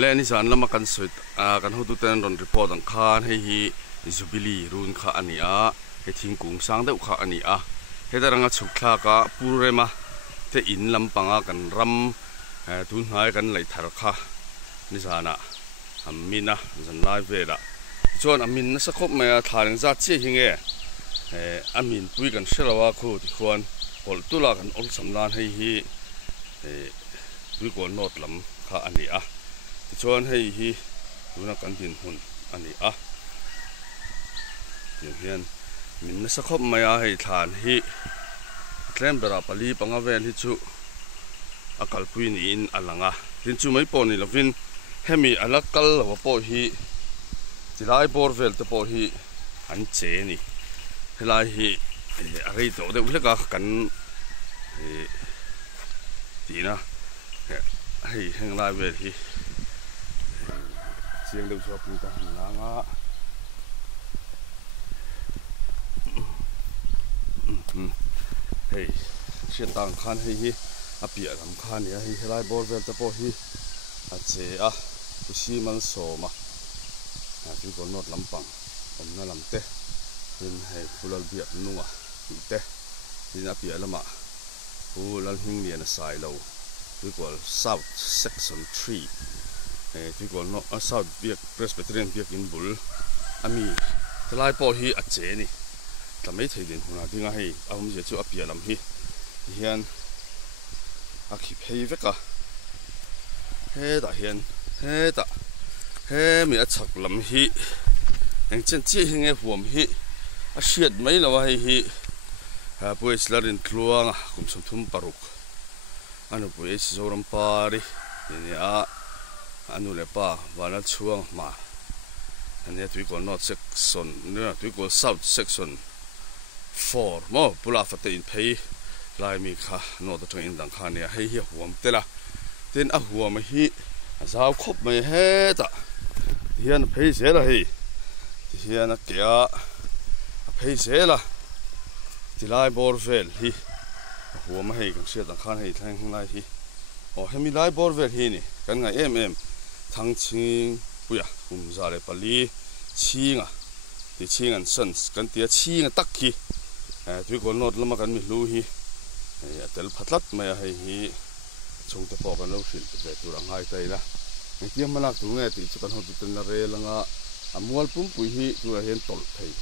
le ni san lama kan soit kan hu tu ten ron report ang khan hei hi jubilee run kha ani a he thingkung sang deuh kha ani a he daranga chukthla ka purema te in lampanga kan ram tun hai kan lai thar kha ni sana amina zan lai vela chuan amin na sakhop me thaling za che hinge amin pui kan shelawa khu ti khuan kol tula kan ol samlan hei hi pui ko not lam kha ani a ti chuan hei hi tuna kan din hun ani a hian min na sakhop maya hei than hi tlem bera pali panga vel hi chu akal pui ni in alanga tin chu mai pon ni lovin hemi alakal wa po hi tilai bor vel te po hi an che ni helai hi arei to de uleka kan tina hei heng lai vel hi chiang deuh chu pu ta langa hei sian tang khan hei hi apia lam khan ya hi helai bor vel te po hi a che a pusi mal soma tu ko not lampang omna lamte in hei fulal biak nuwa te in apia lama fulal hing ni na sai lo tu ko south section 3 tu ko no south biak presbyterian biak in bul ami helai po hi a che ni tamai theidin huna dinga hei ahum je chu apia lam hi hian akhi phei veka he da hian he da he mi a chak lam hi eng chen chi hinge huam hi a hriat mai lawa hei hi puis larin tluanga kum som thum paruk anu puis zoram pari ni a anu le pa wala chuang ma ania tui ko north section ne tui ko south section 4 mo pula fate in phei lai mi kha no ta in dang kha ne hei hi huam tela ten a huam hi zau khop mai he ta hian phei se la hei hian a kya phei se la tilai bor vel hi huam hei kan sia dang khan hei thang lai hi o hemi lai bor vel hi ni kan ngai em thang ching puya za le pali chinga ti chingan san kan tia chinga tak hi tui ko not lama kan mi lu hi tel phatlat mai hei hi chung te po kan lo fil te turang hai tai la ngiam malak tu nge ti chu kan ho tu ten la re langa amual pum pui hi tu hian tol thei